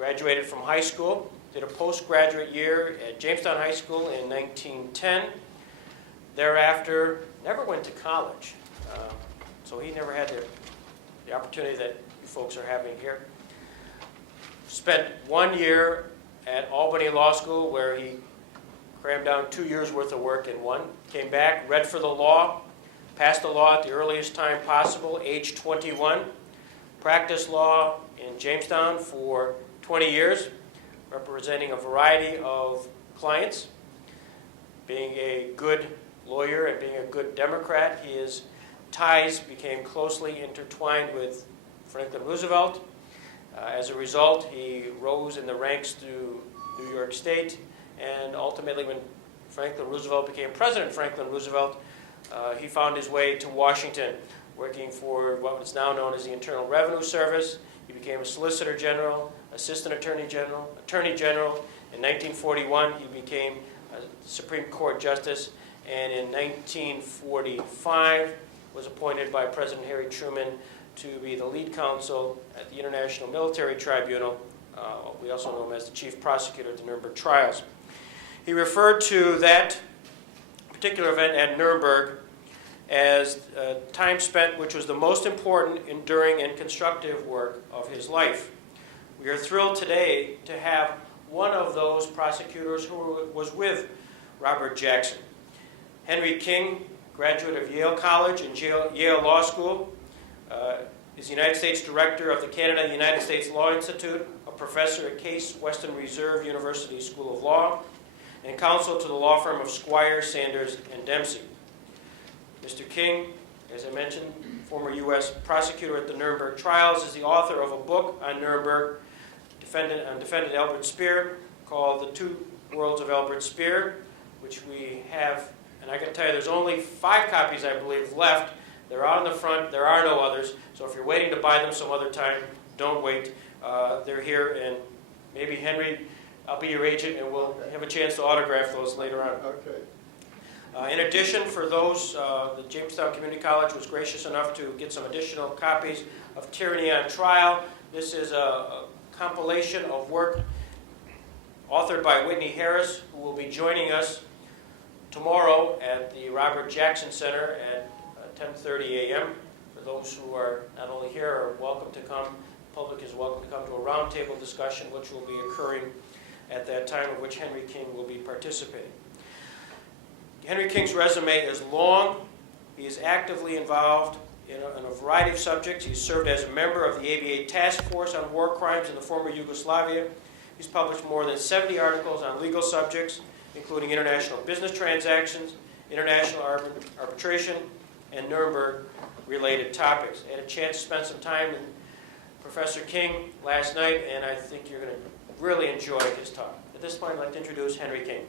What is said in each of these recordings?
graduated from high school, did a postgraduate year at Jamestown High School in 1910. Thereafter, never went to college, so he never had the opportunity that you folks are having here. Spent 1 year at Albany Law School, where he crammed down 2 years' worth of work in one. Came back, read for the law, passed the law at the earliest time possible, age 21. Practiced law in Jamestown for 20 years, representing a variety of clients. Being a good lawyer and being a good Democrat, his ties became closely intertwined with Franklin Roosevelt. As a result, he rose in the ranks to New York State, and ultimately when Franklin Roosevelt became President Franklin Roosevelt, he found his way to Washington, working for what is now known as the Internal Revenue Service. He became a Solicitor General, Assistant Attorney General, Attorney General. In 1941, he became a Supreme Court Justice, and in 1945 was appointed by President Harry Truman to be the lead counsel at the International Military Tribunal. We also know him as the chief prosecutor at the Nuremberg trials. He referred to that particular event at Nuremberg as time spent which was the most important, enduring, and constructive work of his life. We are thrilled today to have one of those prosecutors who was with Robert Jackson. Henry King, graduate of Yale College and Yale Law School, is the United States Director of the Canada-United States Law Institute, a professor at Case Western Reserve University School of Law, and counsel to the law firm of Squire, Sanders, and Dempsey. Mr. King, as I mentioned, former U.S. prosecutor at the Nuremberg trials, is the author of a book on Nuremberg, defendant Albert Speer, called The Two Worlds of Albert Speer, which we have, and I can tell you there's only 5 copies, I believe, left. They're out in the front. There are no others. So if you're waiting to buy them some other time, don't wait. They're here, and maybe Henry, I'll be your agent, and we'll have a chance to autograph those later on. Okay. In addition, for those, the Jamestown Community College was gracious enough to get some additional copies of Tyranny on Trial. This is a compilation of work authored by Whitney Harris, who will be joining us tomorrow at the Robert Jackson Center at 10:30 a.m. For those who are not only here are welcome to come, the public is welcome to come to a roundtable discussion which will be occurring at that time, of which Henry King will be participating. Henry King's resume is long. He is actively involved in a variety of subjects. He's served as a member of the ABA Task Force on War Crimes in the former Yugoslavia. He's published more than 70 articles on legal subjects, including international business transactions, international arbitration, and Nuremberg-related topics. I had a chance to spend some time with Professor King last night, and I think you're going to really enjoy his talk. At this point, I'd like to introduce Henry King.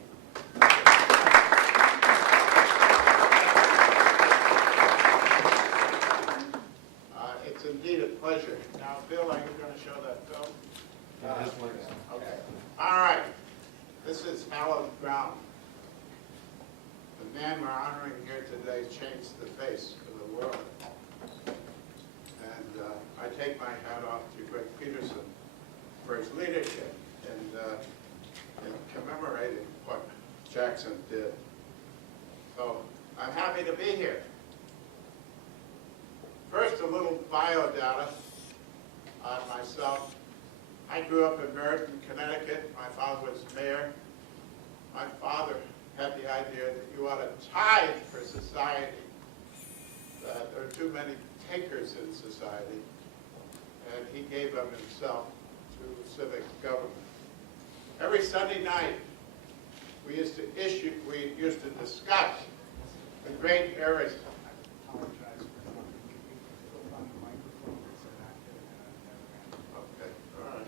It's indeed a pleasure. Now, Bill, are you going to show that film? Okay. All right. This is hallowed ground. The man we're honoring here today changed the face of the world. And I take my hat off to Greg Peterson for his leadership in commemorating what Jackson did. So I'm happy to be here. First, a little biodata on myself. I grew up in Meriden, Connecticut. My father was mayor. My father had the idea that you ought to tithe for society, that there are too many takers in society, and he gave them himself to civic government. Every Sunday night, we used to discuss the great areas. Okay, all right.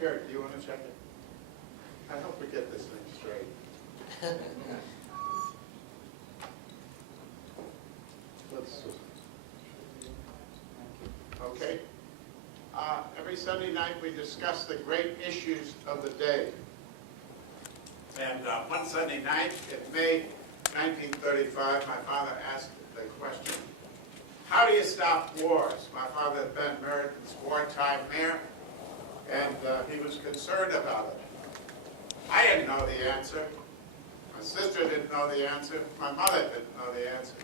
Here, do you want to check it? I hope we get this thing straight. Okay. Every Sunday night we discuss the great issues of the day. And one Sunday night in May 1935, my father asked the question, how do you stop wars? My father had been Meriden's wartime mayor, and he was concerned about it. I didn't know the answer. My sister didn't know the answer. My mother didn't know the answer.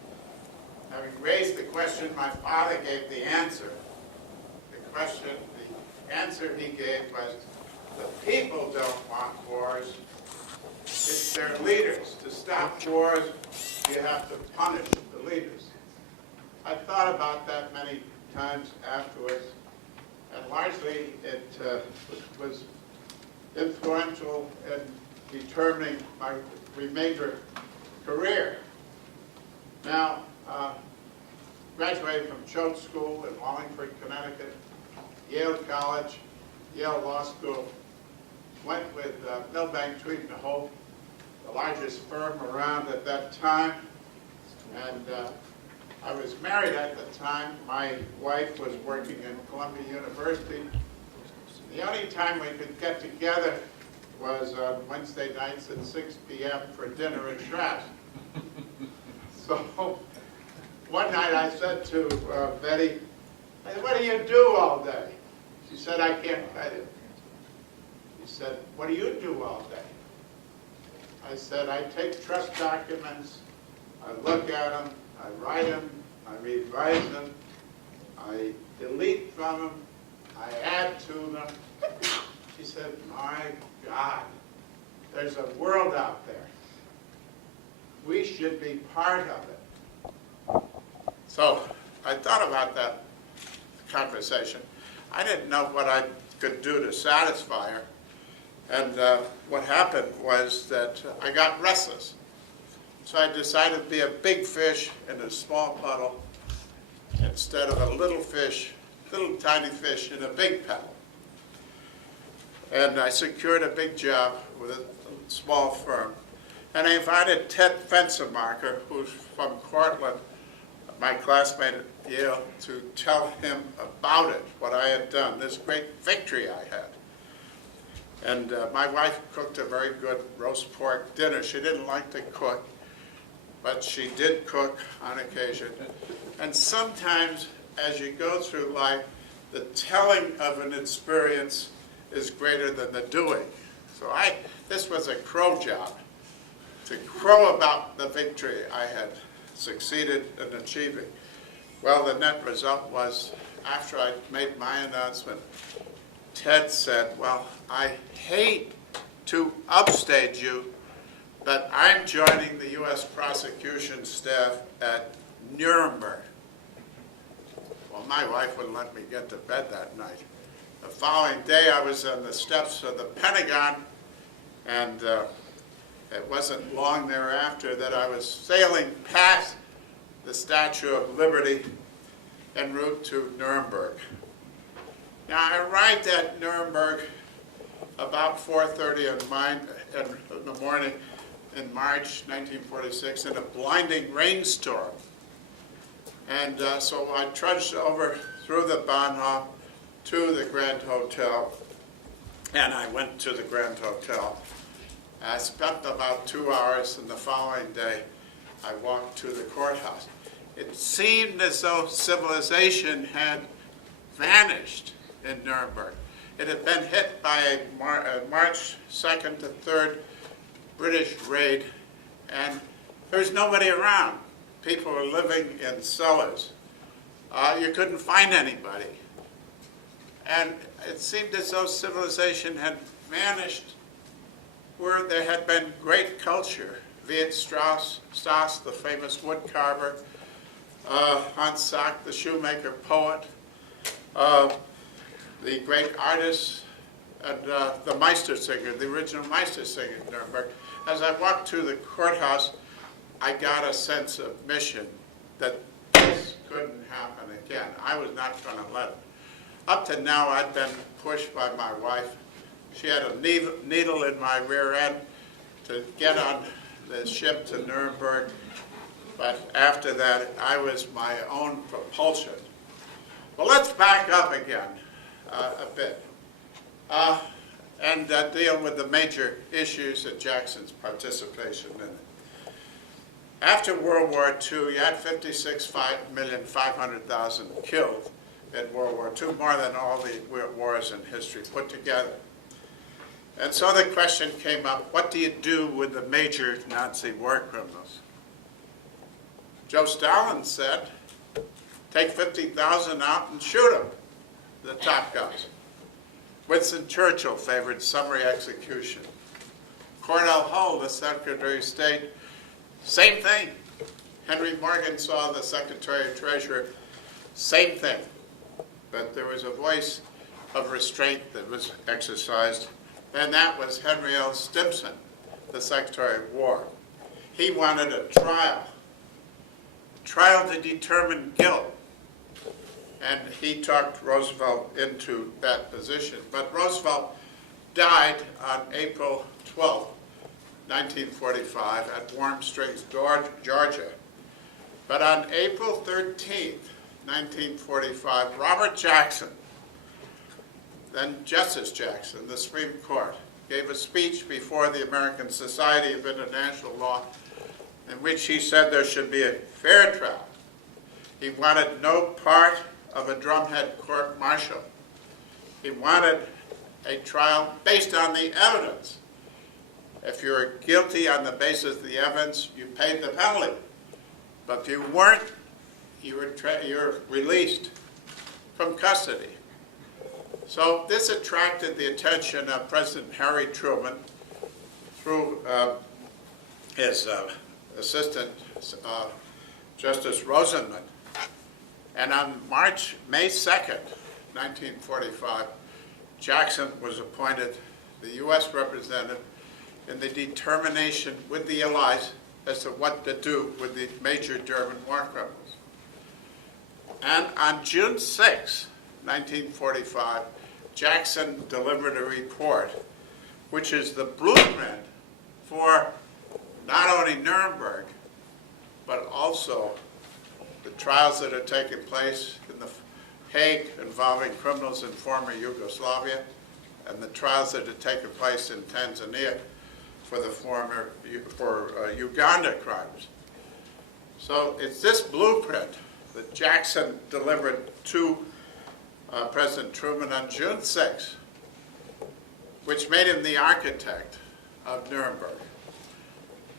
Having raised the question, my father gave the answer. The answer he gave was, the people don't want wars. It's their leaders. To stop wars, you have to punish the leaders. I thought about that many times afterwards, and largely it was influential in determining my remainder career. Now, graduated from Choate School in Wallingford, Connecticut, Yale College, Yale Law School, went with Milbank, Tweed & Hope, the largest firm around at that time, and I was married at the time. My wife was working in Columbia University. The only time we could get together was on Wednesday nights at 6 p.m. for dinner and trash. So one night I said to Betty, "Hey, what do you do all day?" She said, "I can't tell you." She said, "What do you do all day?" I said, "I take trust documents, I look at them, I write them, I revise them, I delete from them, I add to them." She said, "My God, there's a world out there. We should be part of it." So I thought about that conversation. I didn't know what I could do to satisfy her. And what happened was that I got restless. So I decided to be a big fish in a small puddle instead of a little fish, little tiny fish in a big puddle. And I secured a big job with a small firm. And I invited Ted Fenstermacher, who's from Cortland, my classmate at Yale, to tell him about it, what I had done, this great victory I had. And my wife cooked a very good roast pork dinner. She didn't like to cook, but she did cook on occasion. And sometimes, as you go through life, the telling of an experience is greater than the doing. So this was a crow job, to crow about the victory I had succeeded in achieving. Well, the net result was, after I made my announcement, Ted said, "Well, I hate to upstage you, but I'm joining the U.S. prosecution staff at Nuremberg." Well, my wife wouldn't let me get to bed that night. The following day, I was on the steps of the Pentagon, and it wasn't long thereafter that I was sailing past the Statue of Liberty en route to Nuremberg. Now, I arrived at Nuremberg about 4:30 in the morning in March 1946 in a blinding rainstorm. And so I trudged over through the Bahnhof to the Grand Hotel, and I went to the Grand Hotel. I spent about 2 hours, and the following day I walked to the courthouse. It seemed as though civilization had vanished in Nuremberg. It had been hit by a March 2nd to 3rd British raid, and there was nobody around. People were living in cellars. You couldn't find anybody. And it seemed as though civilization had vanished where there had been great culture. Viet Stas, the famous wood carver, Hans Sachs, the shoemaker poet, the great artists, and the Meistersinger, the original Meistersinger in Nuremberg. As I walked to the courthouse, I got a sense of mission that this couldn't happen again. I was not going to let it. Up to now, I'd been pushed by my wife. She had a needle in my rear end to get on the ship to Nuremberg. But after that, I was my own propulsion. Well, let's back up again a bit and deal with the major issues of Jackson's participation in it. After World War II, you had 56,500,000 killed in World War II, more than all the wars in history put together. And so the question came up, what do you do with the major Nazi war criminals? Joe Stalin said, take 50,000 out and shoot them, the top guys. Winston Churchill favored summary execution. Cordell Hull, the Secretary of State, same thing. Henry Morgan saw the Secretary of Treasury, same thing. But there was a voice of restraint that was exercised, and that was Henry L. Stimson, the Secretary of War. He wanted a trial to determine guilt. And he talked Roosevelt into that position. But Roosevelt died on April 12, 1945, at Warm Springs, Georgia. But on April 13, 1945, Robert Jackson, then Justice Jackson, the Supreme Court, gave a speech before the American Society of International Law in which he said there should be a fair trial. He wanted no part of a drumhead court-martial. He wanted a trial based on the evidence. If you were guilty on the basis of the evidence, you paid the penalty. But if you weren't, you were released from custody. So this attracted the attention of President Harry Truman through his assistant, Justice Rosenman. And on May 2nd, 1945, Jackson was appointed the U.S. representative in the determination with the Allies as to what to do with the major German war criminals. And on June 6, 1945, Jackson delivered a report which is the blueprint for not only Nuremberg, but also the trials that are taking place in the Hague involving criminals in former Yugoslavia, and the trials that are taking place in Tanzania for Uganda crimes. So it's this blueprint that Jackson delivered to President Truman on June 6, which made him the architect of Nuremberg.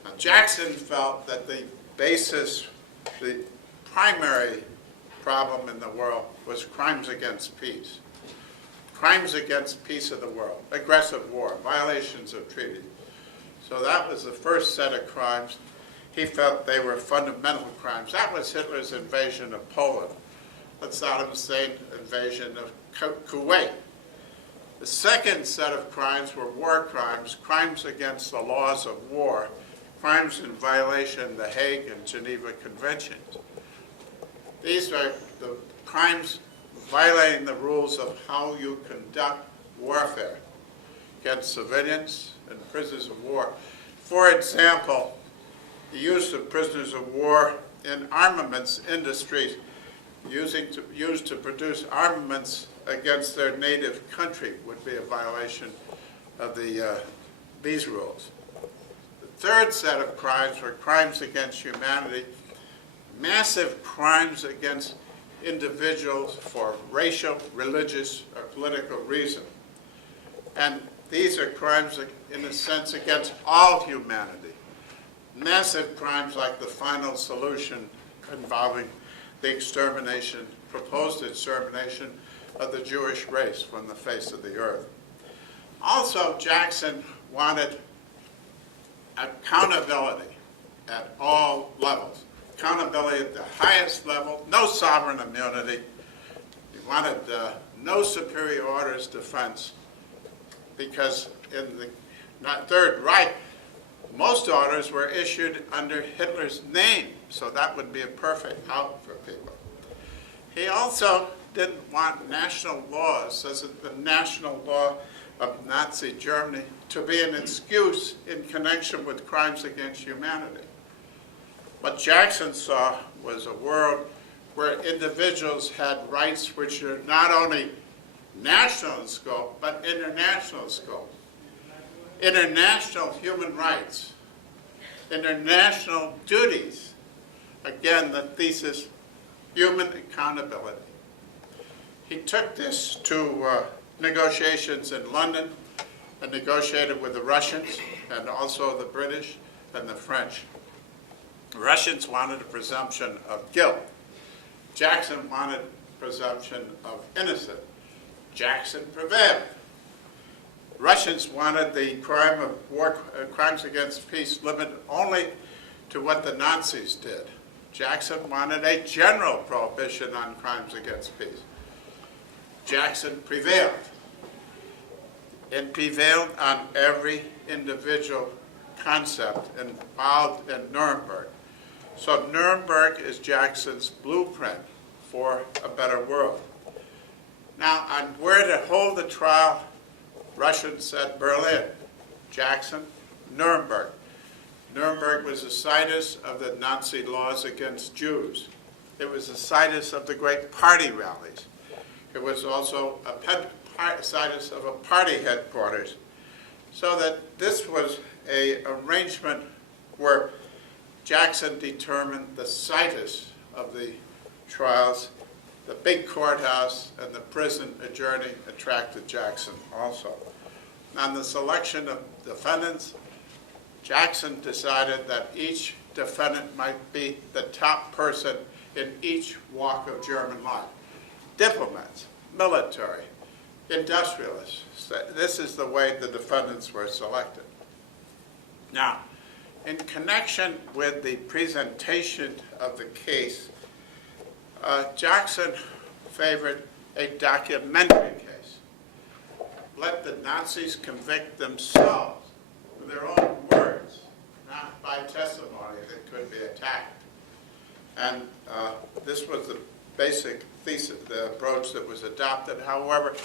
Now, Jackson felt that the primary problem in the world was crimes against peace. Crimes against peace of the world, aggressive war, violations of treaties. So that was the first set of crimes. He felt they were fundamental crimes. That was Hitler's invasion of Poland, the Saddam Hussein invasion of Kuwait. The second set of crimes were war crimes, crimes against the laws of war, crimes in violation of the Hague and Geneva Conventions. These are the crimes violating the rules of how you conduct warfare against civilians and prisoners of war. For example, the use of prisoners of war in armaments industries used to produce armaments against their native country would be a violation of these rules. The third set of crimes were crimes against humanity, massive crimes against individuals for racial, religious, or political reason. And these are crimes, in a sense, against all humanity. Massive crimes like the final solution involving the extermination, proposed extermination of the Jewish race from the face of the earth. Also, Jackson wanted accountability at all levels. Accountability at the highest level, no sovereign immunity. He wanted no superior orders defense, because in the Third Reich, most orders were issued under Hitler's name, so that would be a perfect out for people. He also didn't want national laws, such as the national law of Nazi Germany, to be an excuse in connection with crimes against humanity. What Jackson saw was a world where individuals had rights which are not only national in scope, but international in scope. International human rights, international duties. Again, the thesis, human accountability. He took this to negotiations in London and negotiated with the Russians and also the British and the French. The Russians wanted a presumption of guilt. Jackson wanted presumption of innocence. Jackson prevailed. Russians wanted the crimes against peace limited only to what the Nazis did. Jackson wanted a general prohibition on crimes against peace. Jackson prevailed. It prevailed on every individual concept involved in Nuremberg. So Nuremberg is Jackson's blueprint for a better world. Now, on where to hold the trial, Russians said Berlin. Jackson, Nuremberg. Nuremberg was the situs of the Nazi laws against Jews. It was the situs of the great party rallies. It was also a situs of a party headquarters. So that this was an arrangement where Jackson determined the situs of the trials. The big courthouse and the prison adjourning attracted Jackson also. On the selection of defendants, Jackson decided that each defendant might be the top person in each walk of German life. Diplomats, military, industrialists. This is the way the defendants were selected. Now, in connection with the presentation of the case, Jackson favored a documentary case. Let the Nazis convict themselves with their own words, not by testimony that could be attacked. And this was the basic thesis, the approach that was adopted. However,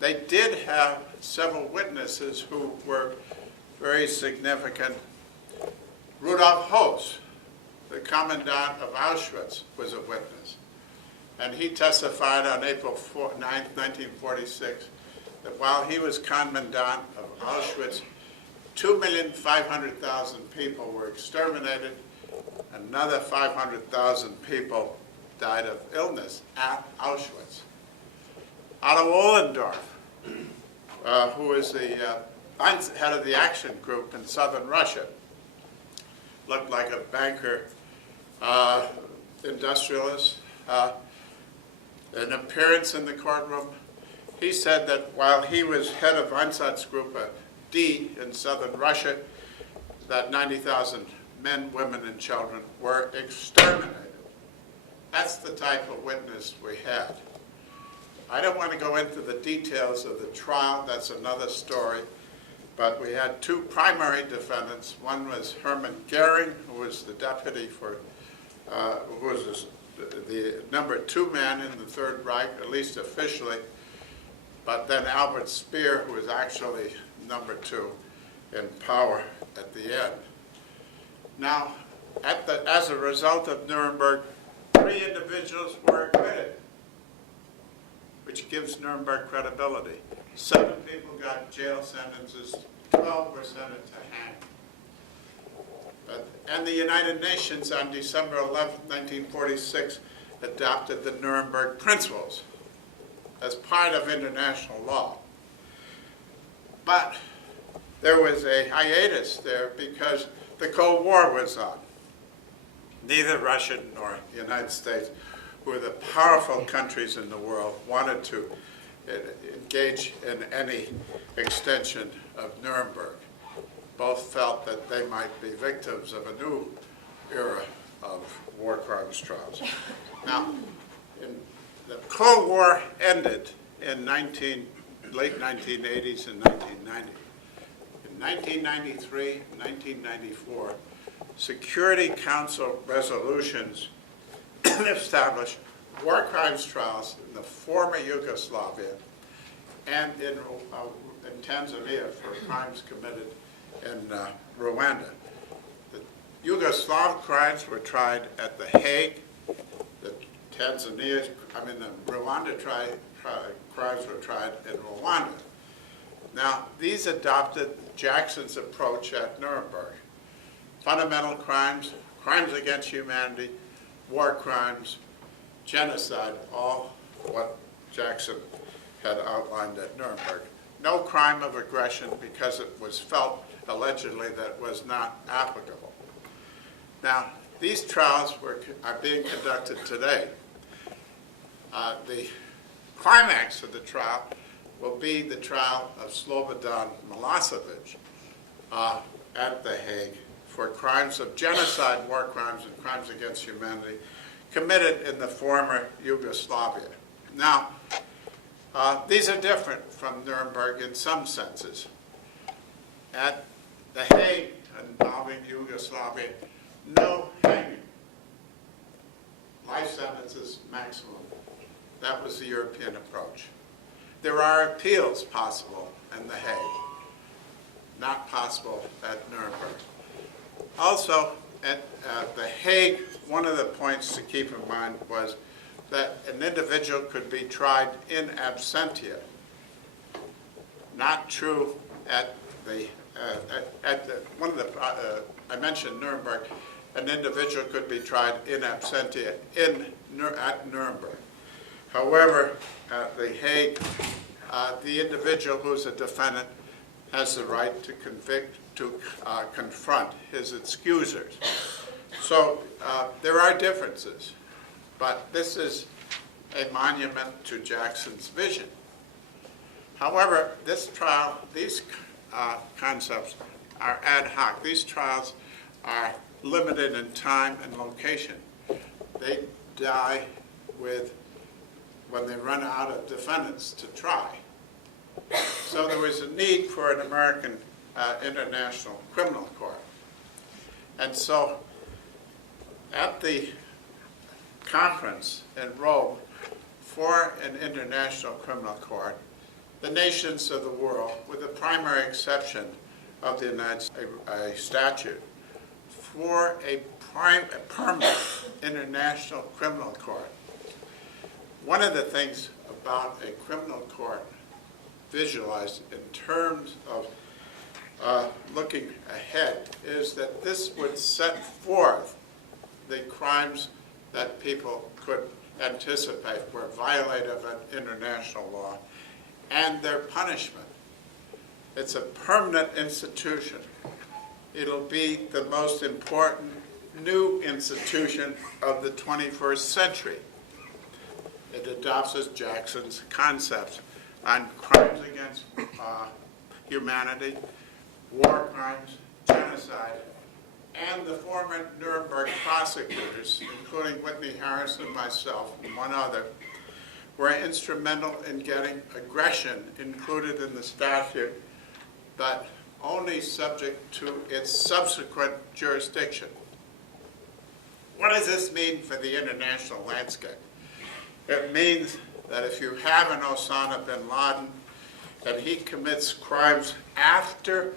they did have several witnesses who were very significant. Rudolf Hoss, the commandant of Auschwitz, was a witness. And he testified on April 9, 1946, that while he was commandant of Auschwitz, 2,500,000 people were exterminated. Another 500,000 people died of illness at Auschwitz. Otto Ohlendorf, who was the head of the action group in southern Russia, looked like a banker, industrialist. An appearance in the courtroom, he said that while he was head of Einsatzgruppe D in southern Russia, that 90,000 men, women, and children were exterminated. That's the type of witness we had. I don't want to go into the details of the trial, that's another story, but we had two primary defendants. One was Hermann Goering, who was the deputy for, who was the number 2 man in the Third Reich, at least officially, but then Albert Speer, who was actually number 2 in power at the end. Now, as a result of Nuremberg, 3 individuals were acquitted, which gives Nuremberg credibility. 7 people got jail sentences, 12 were sentenced to hang. And the United Nations on December 11, 1946, adopted the Nuremberg Principles as part of international law. But there was a hiatus there because the Cold War was on. Neither Russia nor the United States, who were the powerful countries in the world, wanted to engage in any extension of Nuremberg. Both felt that they might be victims of a new era of war crimes trials. Now, the Cold War ended in late 1980s and 1990. In 1993 and 1994, Security Council resolutions established war crimes trials in the former Yugoslavia and in Tanzania for crimes committed in Rwanda. The Yugoslav crimes were tried at The Hague. The Rwanda crimes were tried in Rwanda. Now, these adopted Jackson's approach at Nuremberg. Fundamental crimes, crimes against humanity, war crimes, genocide, all what Jackson had outlined at Nuremberg. No crime of aggression because it was felt, allegedly, that it was not applicable. Now, these trials are being conducted today. The climax of the trial will be the trial of Slobodan Milosevic at The Hague for crimes of genocide, war crimes, and crimes against humanity committed in the former Yugoslavia. Now, these are different from Nuremberg in some senses. At The Hague, involving Yugoslavia, no hanging. Life sentences maximum. That was the European approach. There are appeals possible in The Hague, not possible at Nuremberg. Also, at The Hague, one of the points to keep in mind was that an individual could be tried in absentia. Not true at I mentioned Nuremberg. An individual could be tried in absentia at Nuremberg. However, at The Hague, the individual who's a defendant has the right to confront his accusers. So there are differences, but this is a monument to Jackson's vision. However, this trial, these concepts are ad hoc. These trials are limited in time and location. They die when they run out of defendants to try. So there was a need for an American International Criminal Court. And so at the conference in Rome for an International Criminal Court, the nations of the world, with the primary exception of the United States, a statute for a permanent International Criminal Court. One of the things about a criminal court visualized in terms of looking ahead is that this would set forth the crimes that people could anticipate were violative of international law and their punishment. It's a permanent institution. It'll be the most important new institution of the 21st century. It adopts Jackson's concepts on crimes against humanity, war crimes, genocide, and the former Nuremberg prosecutors, including Whitney Harris and myself and one other, were instrumental in getting aggression included in the statute, but only subject to its subsequent jurisdiction. What does this mean for the international landscape? It means that if you have an Osama bin Laden and he commits crimes after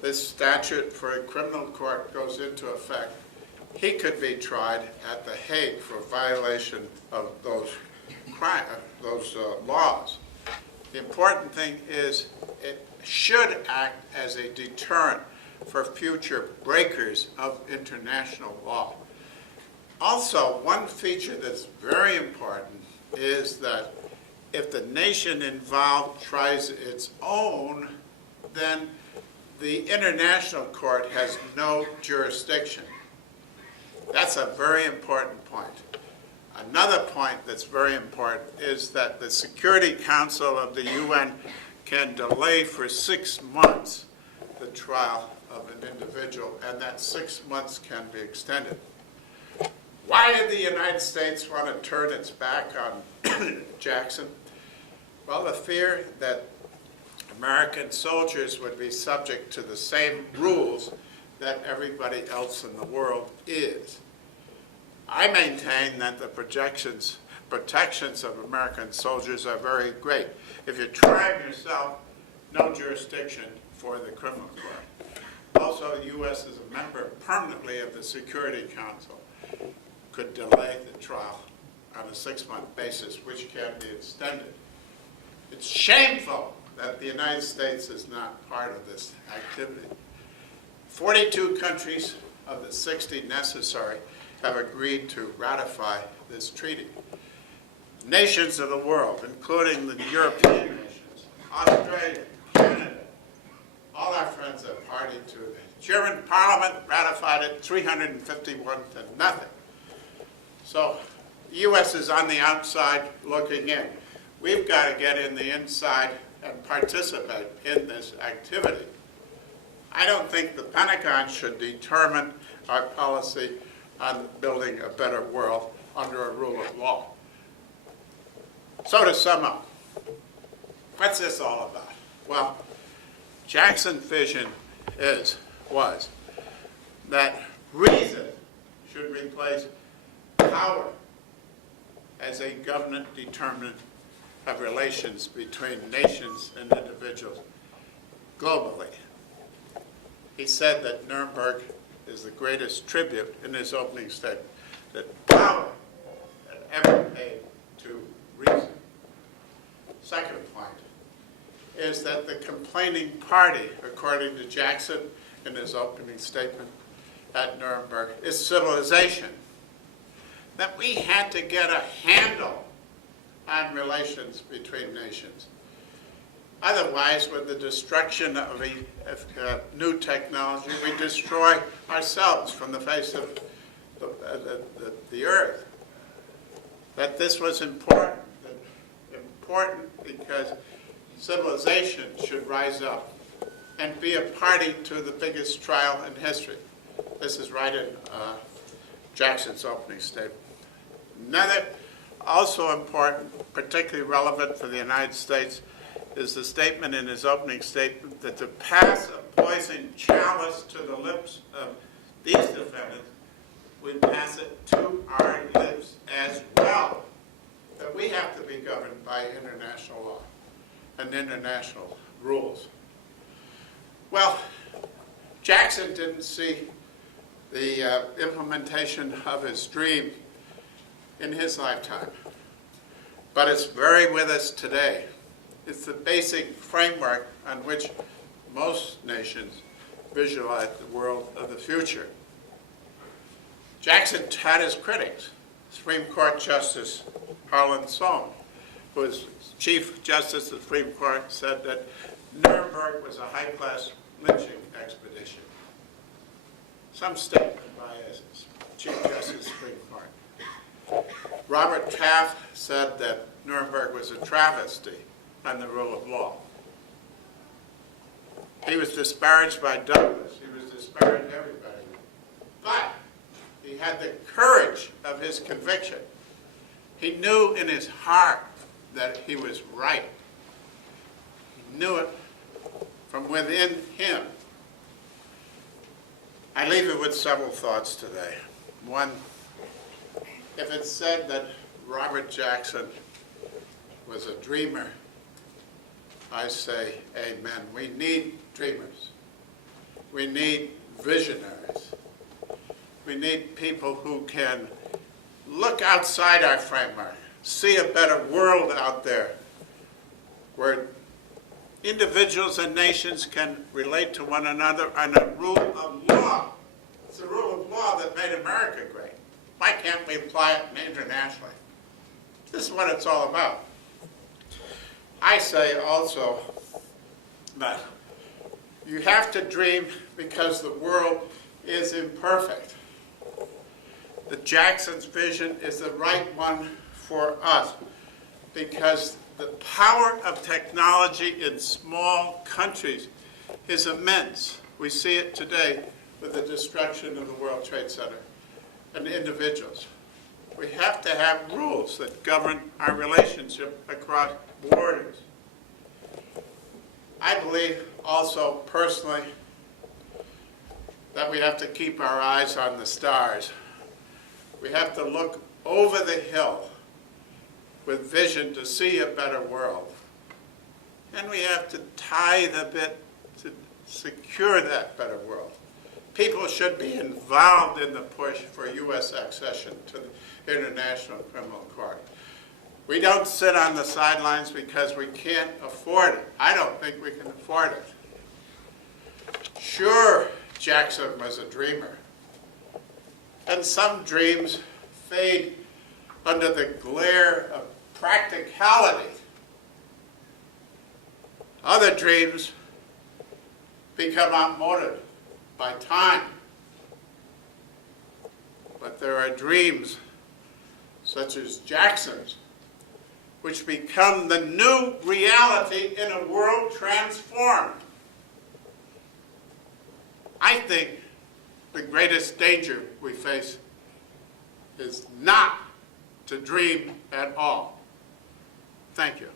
this statute for a criminal court goes into effect, he could be tried at The Hague for violation of those laws. The important thing is it should act as a deterrent for future breakers of international law. Also, one feature that's very important is that if the nation involved tries its own, then the international court has no jurisdiction. That's a very important point. Another point that's very important is that the Security Council of the UN can delay for 6 months the trial of an individual, and that 6 months can be extended. Why did the United States want to turn its back on Jackson? Well, the fear that American soldiers would be subject to the same rules that everybody else in the world is. I maintain that the protections of American soldiers are very great. If you try them yourself, no jurisdiction for the criminal court. Also, the U.S. is a member permanently of the Security Council, could delay the trial on a 6-month basis, which can be extended. It's shameful that the United States is not part of this activity. 42 countries of the 60 necessary have agreed to ratify this treaty. nations of the world, including the European nations, Australia, Canada, all our friends have partied to it. German Parliament ratified it 351 to nothing. So the U.S. is on the outside looking in. We've got to get in the inside and participate in this activity. I don't think the Pentagon should determine our policy on building a better world under a rule of law. So to sum up, what's this all about? Well, Jackson's vision was that reason should replace power as a government determinant of relations between nations and individuals globally. He said that Nuremberg is the greatest tribute in his opening statement, that power had ever paid to reason. Second point is that the complaining party, according to Jackson in his opening statement at Nuremberg, is civilization. That we had to get a handle on relations between nations. Otherwise, with the destruction of new technology, we destroy ourselves from the face of the earth. That this was important because civilization should rise up and be a party to the biggest trial in history. This is right in Jackson's opening statement. Another, also important, particularly relevant for the United States, is the statement in his opening statement that to pass a poisoned chalice to the lips of these defendants would pass it to our lips as well. That we have to be governed by international law and international rules. Well, Jackson didn't see the implementation of his dream in his lifetime, but it's very with us today. It's the basic framework on which most nations visualize the world of the future. Jackson had his critics. Supreme Court Justice Harlan Sloan, who was Chief Justice of the Supreme Court, said that Nuremberg was a high-class lynching expedition. Some statement by a Chief Justice of the Supreme Court. Robert Taft said that Nuremberg was a travesty on the rule of law. He was disparaged by Douglas. He was disparaged everybody. But he had the courage of his conviction. He knew in his heart that he was right. He knew it from within him. I leave you with several thoughts today. One, if it's said that Robert Jackson was a dreamer, I say amen. We need dreamers. We need visionaries. We need people who can look outside our framework, see a better world out there where individuals and nations can relate to one another on a rule of law. It's the rule of law that made America great. Why can't we apply it internationally? This is what it's all about. I say also that you have to dream because the world is imperfect. The Jackson's vision is the right one for us because the power of technology in small countries is immense. We see it today with the destruction of the World Trade Center and individuals. We have to have rules that govern our relationship across borders. I believe also personally that we have to keep our eyes on the stars. We have to look over the hill with vision to see a better world. And we have to tithe a bit to secure that better world. People should be involved in the push for U.S. accession to the International Criminal Court. We don't sit on the sidelines because we can't afford it. I don't think we can afford it. Sure, Jackson was a dreamer. And some dreams fade under the glare of practicality. Other dreams become outmoded by time. But there are dreams, such as Jackson's, which become the new reality in a world transformed. I think the greatest danger we face is not to dream at all. Thank you.